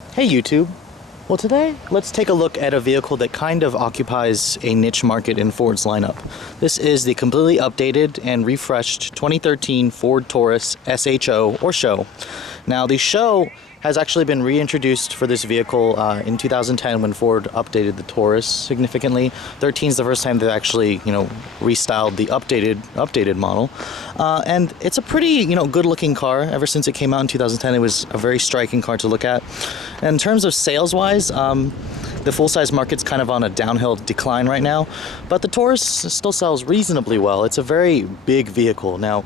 Hey YouTube. Well, today let's take a look at a vehicle that kind of occupies a niche market in Ford's lineup. This is the completely updated and refreshed 2013 Ford Taurus SHO or SHO. Now the SHO has actually been reintroduced for this vehicle in 2010 when Ford updated the Taurus significantly. 13 is the first time they've actually, restyled the updated model. And it's a pretty, good-looking car. Ever since it came out in 2010, it was a very striking car to look at. And in terms of sales-wise, the full-size market's kind of on a downhill decline right now, but the Taurus still sells reasonably well. It's a very big vehicle. Now,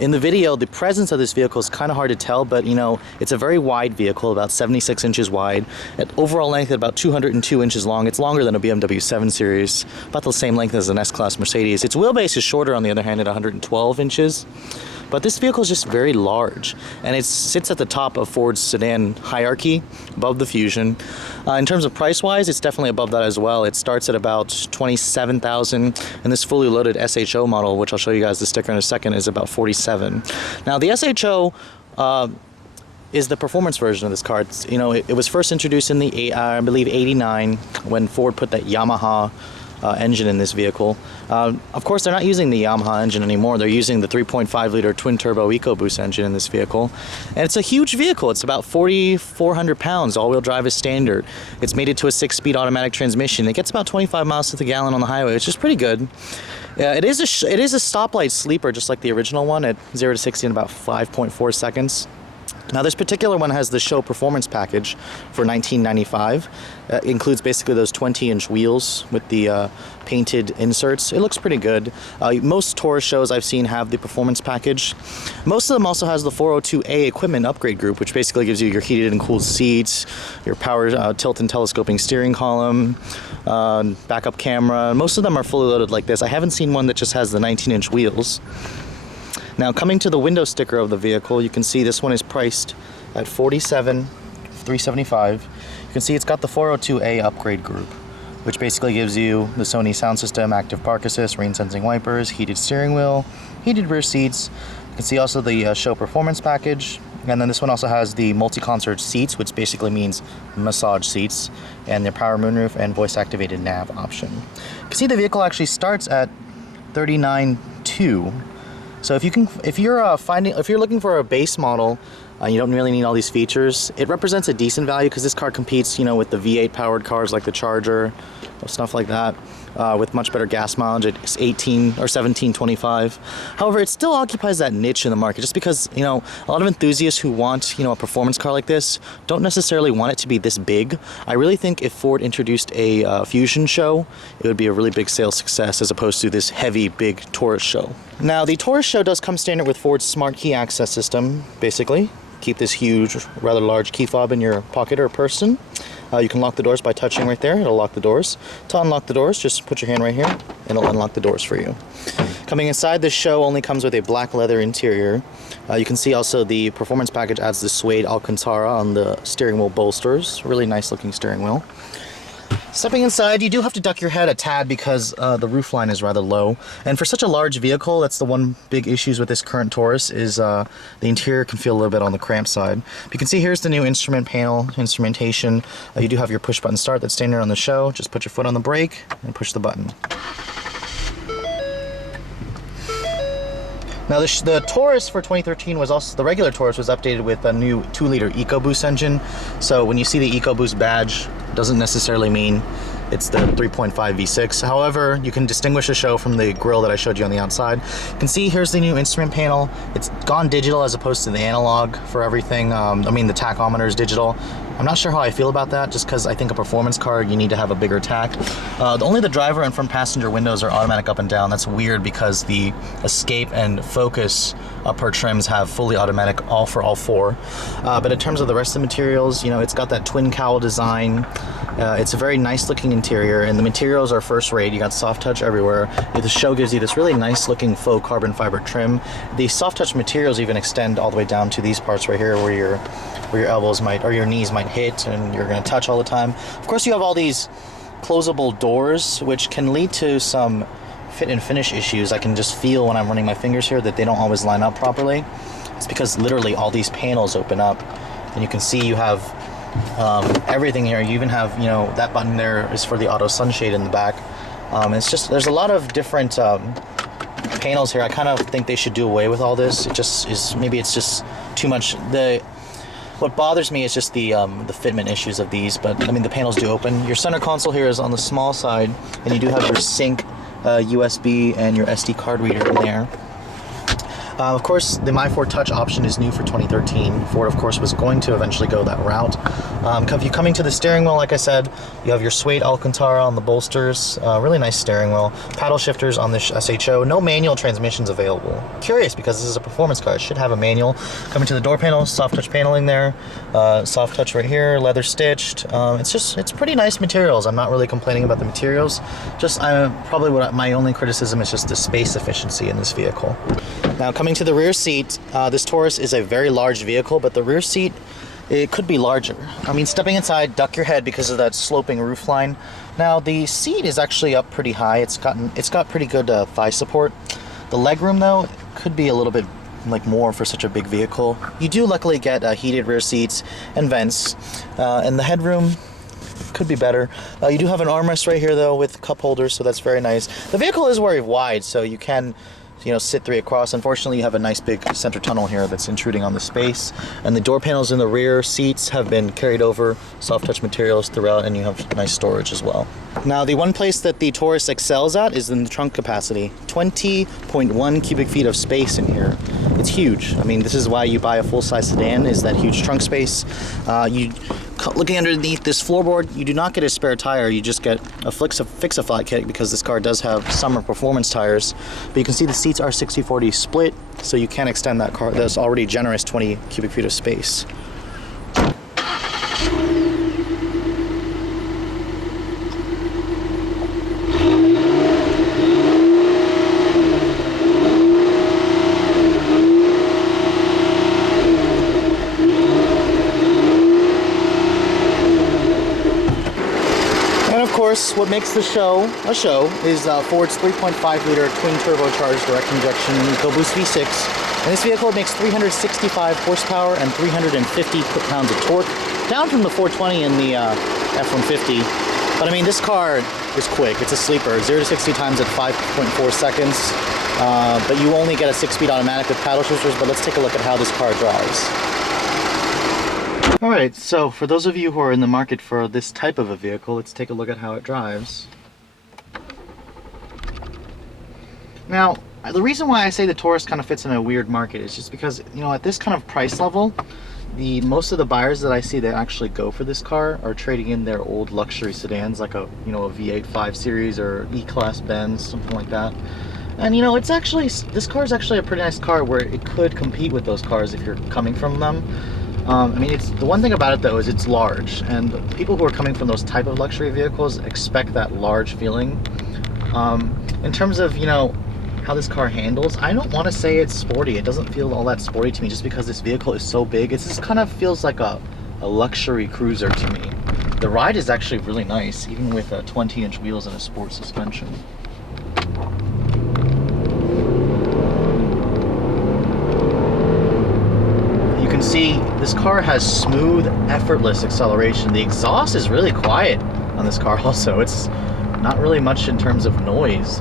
in the video, the presence of this vehicle is kind of hard to tell, but it's a very wide vehicle, about 76 inches wide, at overall length at about 202 inches long. It's longer than a BMW 7 Series, about the same length as an S-Class Mercedes. Its wheelbase is shorter, on the other hand, at 112 inches. But this vehicle is just very large, and it sits at the top of Ford's sedan hierarchy, above the Fusion. In terms of price-wise, it's definitely above that as well. It starts at about $27,000, and this fully loaded SHO model, which I'll show you guys the sticker in a second, is about $47,000. Now, the SHO is the performance version of this car. It was first introduced in I believe, '89, when Ford put that Yamaha engine in this vehicle. Of course, they're not using the Yamaha engine anymore. They're using the 3.5-liter twin-turbo EcoBoost engine in this vehicle. And it's a huge vehicle. It's about 4,400 pounds. All-wheel drive is standard. It's mated to a 6-speed automatic transmission. It gets about 25 miles to the gallon on the highway, which is pretty good. It is a stoplight sleeper, just like the original one, at 0 to 60 in about 5.4 seconds. Now, this particular one has the SHO Performance Package for $1995. It includes basically those 20-inch wheels with the painted inserts. It looks pretty good. Most Taurus SHOs I've seen have the Performance Package. Most of them also has the 402A Equipment Upgrade Group, which basically gives you your heated and cooled seats, your power tilt and telescoping steering column, backup camera. Most of them are fully loaded like this. I haven't seen one that just has the 19-inch wheels. Now, coming to the window sticker of the vehicle, you can see this one is priced at $47,375. You can see it's got the 402A upgrade group, which basically gives you the Sony sound system, active park assist, rain sensing wipers, heated steering wheel, heated rear seats. You can see also the SHO Performance Package. And then this one also has the multi-console seats, which basically means massage seats, and the power moonroof and voice-activated nav option. You can see the vehicle actually starts at $39,200. So if you're looking for a base model, you don't really need all these features. It represents a decent value because this car competes, with the V8 powered cars like the Charger, stuff like that, with much better gas mileage at 18 or 17.25. However, it still occupies that niche in the market, just because a lot of enthusiasts who want a performance car like this don't necessarily want it to be this big. I really think if Ford introduced a Fusion SHO, it would be a really big sales success as opposed to this heavy, big Taurus SHO. Now, the Taurus SHO does come standard with Ford's smart key access system, basically. Keep this huge, rather large key fob in your pocket or person. You can lock the doors by touching right there. It'll lock the doors. To unlock the doors, just put your hand right here, and it'll unlock the doors for you. Coming inside, this SHO only comes with a black leather interior. You can see also the Performance Package adds the suede Alcantara on the steering wheel bolsters. Really nice looking steering wheel. Stepping inside, you do have to duck your head a tad because the roofline is rather low. And for such a large vehicle, that's the one big issue with this current Taurus, is the interior can feel a little bit on the cramped side. You can see here's the new instrument panel, instrumentation. You do have your push button start that's standard on the SHO. Just put your foot on the brake and push the button. Now, the Taurus for 2013 was also, the regular Taurus was updated with a new 2-liter EcoBoost engine. So when you see the EcoBoost badge, it doesn't necessarily mean it's the 3.5 V6. However, you can distinguish the SHO from the grille that I showed you on the outside. You can see here's the new instrument panel. It's gone digital as opposed to the analog for everything. The tachometer is digital. I'm not sure how I feel about that, just because I think a performance car, you need to have a bigger tach. Only the driver and front passenger windows are automatic up and down. That's weird because the Escape and Focus upper trims have fully automatic all four. But in terms of the rest of the materials, it's got that twin cowl design. It's a very nice looking interior, and the materials are first rate. You got soft touch everywhere. The SHO gives you this really nice looking faux carbon fiber trim. The soft touch materials even extend all the way down to these parts right here where your elbows might, or your knees might hit, and you're going to touch all the time. Of course, you have all these closable doors, which can lead to some fit and finish issues. I can just feel when I'm running my fingers here that they don't always line up properly. It's because literally all these panels open up, and you can see you have everything here. You even have, you know, that button there is for the auto sunshade in the back. It's just, there's a lot of different panels here. I kind of think they should do away with all this. It just is, maybe it's just too much. What bothers me is just the fitment issues of these, but I mean the panels do open. Your center console here is on the small side, and you do have your sync USB and your SD card reader in there. Of course, the My Ford Touch option is new for 2013. Ford, of course, was going to eventually go that route. If you're coming to the steering wheel, like I said, you have your suede Alcantara on the bolsters. Really nice steering wheel. Paddle shifters on this SHO. No manual transmissions available. Curious, because this is a performance car. It should have a manual. Coming to the door panel, soft touch paneling there. Soft touch right here, leather stitched. It's pretty nice materials. I'm not really complaining about the materials. Just probably my only criticism is just the space efficiency in this vehicle. Now, coming to the rear seat, this Taurus is a very large vehicle, but the rear seat, it could be larger. I mean, stepping inside, duck your head because of that sloping roof line. Now, the seat is actually up pretty high. It's got pretty good thigh support. The legroom, though, could be a little bit like more for such a big vehicle. You do luckily get heated rear seats and vents, and the headroom could be better. You do have an armrest right here, though, with cup holders, so that's very nice. The vehicle is very wide, so you can, you know, sit 3 across. Unfortunately, you have a nice big center tunnel here that's intruding on the space, and the door panels in the rear seats have been carried over, soft touch materials throughout, and you have nice storage as well. Now, the one place that the Taurus excels at is in the trunk capacity. 20.1 cubic feet of space in here. It's huge. I mean, this is why you buy a full-size sedan, is that huge trunk space. Looking underneath this floorboard, you do not get a spare tire. You just get a fix-a-flat kit because this car does have summer performance tires. But you can see the seats are 60/40 split, so you can extend that car. That's already generous 20 cubic feet of space. Of course, what makes the SHO a SHO is Ford's 3.5-liter twin-turbocharged direct injection EcoBoost V6. And this vehicle makes 365 horsepower and 350 foot-pounds of torque, down from the 420 in the F-150. But I mean, this car is quick. It's a sleeper. 0 to 60 times at 5.4 seconds. But you only get a 6-speed automatic with paddle shifters. But let's take a look at how this car drives. Alright, so for those of you who are in the market for this type of a vehicle, let's take a look at how it drives. Now, the reason why I say the Taurus kind of fits in a weird market is just because, you know, at this kind of price level, most of the buyers that I see that actually go for this car are trading in their old luxury sedans, like a V8 5 Series or E-Class Benz, something like that. And you know, this car is actually a pretty nice car where it could compete with those cars if you're coming from them. I mean, the one thing about it though is it's large, and people who are coming from those type of luxury vehicles expect that large feeling. In terms of, you know, how this car handles, I don't want to say it's sporty. It doesn't feel all that sporty to me just because this vehicle is so big. It just kind of feels like a luxury cruiser to me. The ride is actually really nice, even with 20-inch wheels and a sport suspension. You can see this car has smooth, effortless acceleration. The exhaust is really quiet on this car also. It's not really much in terms of noise.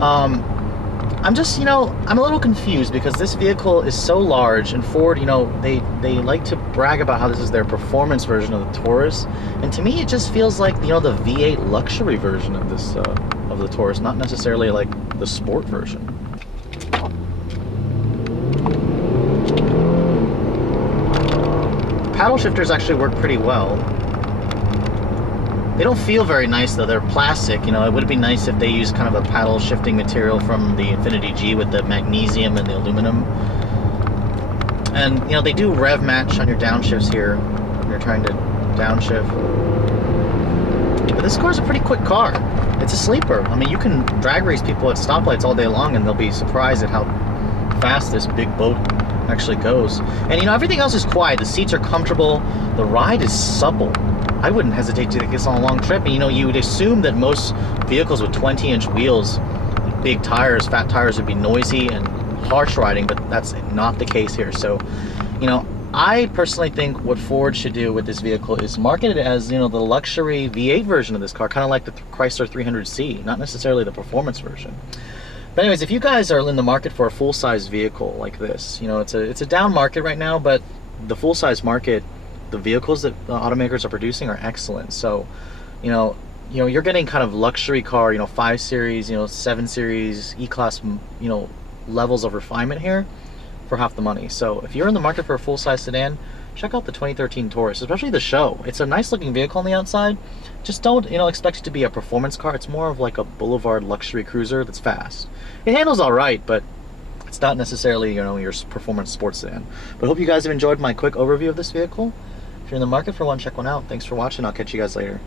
I'm just, you know, I'm a little confused because this vehicle is so large, and Ford, you know, they like to brag about how this is their performance version of the Taurus, and to me it just feels like, you know, the V8 luxury version of this of the Taurus, not necessarily like the sport version. Paddle shifters actually work pretty well. They don't feel very nice though. They're plastic. You know, it would be nice if they used kind of a paddle shifting material from the Infiniti G with the magnesium and the aluminum. And you know, they do rev match on your downshifts here when you're trying to downshift. But this car's a pretty quick car. It's a sleeper. I mean, you can drag race people at stoplights all day long and they'll be surprised at how fast this big boat actually goes. And you know, everything else is quiet. The seats are comfortable. The ride is supple. I wouldn't hesitate to take this on a long trip. And you know, you would assume that most vehicles with 20-inch wheels, big tires, fat tires, would be noisy and harsh riding, but that's not the case here. So, you know, I personally think what Ford should do with this vehicle is market it as, you know, the luxury V8 version of this car, kind of like the Chrysler 300C, not necessarily the performance version. But anyways, if you guys are in the market for a full-size vehicle like this, you know, it's a down market right now, but the full-size market, the vehicles that the automakers are producing are excellent. So, you know, you're getting kind of luxury car, you know, 5 Series, you know, 7 Series, E-Class, you know, levels of refinement here for half the money. So if you're in the market for a full-size sedan, check out the 2013 Taurus, especially the SHO. It's a nice looking vehicle on the outside. Just don't, you know, expect it to be a performance car. It's more of like a boulevard luxury cruiser that's fast. It handles all right, but it's not necessarily, you know, your performance sports sedan. But I hope you guys have enjoyed my quick overview of this vehicle. If you're in the market for one, check one out. Thanks for watching. I'll catch you guys later.